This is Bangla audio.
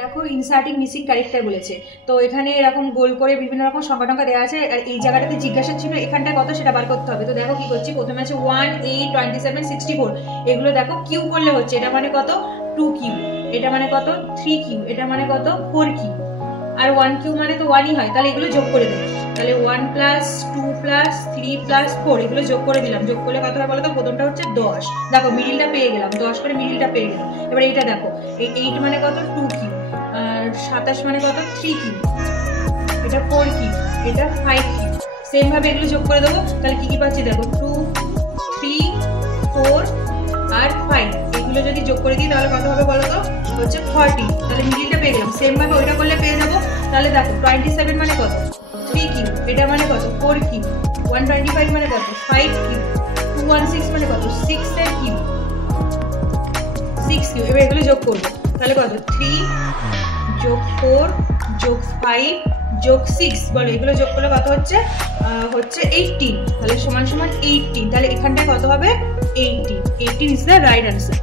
দেখো ইনসার্টিং মিসিং ক্যারেক্টার বলেছে, তো এখানে এরকম গোল করে বিভিন্ন রকম সংখ্যা টংখ্যা দেওয়া আছে, আর এই জায়গাটাতে জিজ্ঞাসা ছিল এখানটায় কত সেটা বার করতে হবে। তো দেখো কি করছি, প্রথমে আছে 1, 8, 27, 64, এগুলো দেখো কিউ করলে হচ্ছে, এটা মানে কত 2 কিউ, এটা মানে কত 3 কিউ, এটা মানে কত 4 কিউ, আর 1 কিউ মানে তো 1ই হয়, তাহলে এগুলো যোগ করে দেবো। তাহলে 1 + 2 + 3 + 4 এগুলো যোগ করে দিলাম, যোগ করলে কত হয় বলো তো, প্রথমটা হচ্ছে 10, দেখো মিডিলটা পেয়ে গেলাম, 10 করে মিডিলটা পেয়ে গেলাম। এবার এইটা দেখো, এই 8 মানে কত 2 কিউ, আর 27 মানে কত 3 কিউ, এটা 4 কিউ, এটা 5 কিউ, সেম ভাবে এগুলো যোগ করে দেবো। তাহলে কি কি পাচ্ছি দেখো, 2, 3, 4 আর 5, এগুলো যদি যোগ করে দিই তাহলে কত হবে বলো তো, হচ্ছে 40, তাহলে মিডিলটা পেয়ে গেলাম। সেম ভাবে ওইটা করলে পেয়ে যাবো। তাহলে দেখো 27 মানে কত 3 কিউ, এটা মানে কত 4 কিউ, 125 মানে কত 5 কিউ, 216 মানে কত 6 এর কিউ, 6 কিউ। এবার এগুলো যোগ করবো, তাহলে কত 3 যোগ 4 যোগ 5 যোগ 6, বলো এগুলো যোগ করলে কত হচ্ছে, হচ্ছে 18, তাহলে সমান সমান 18, তাহলে এখানটায় কত হবে 18 ইজ দ্য রাইট আনসার।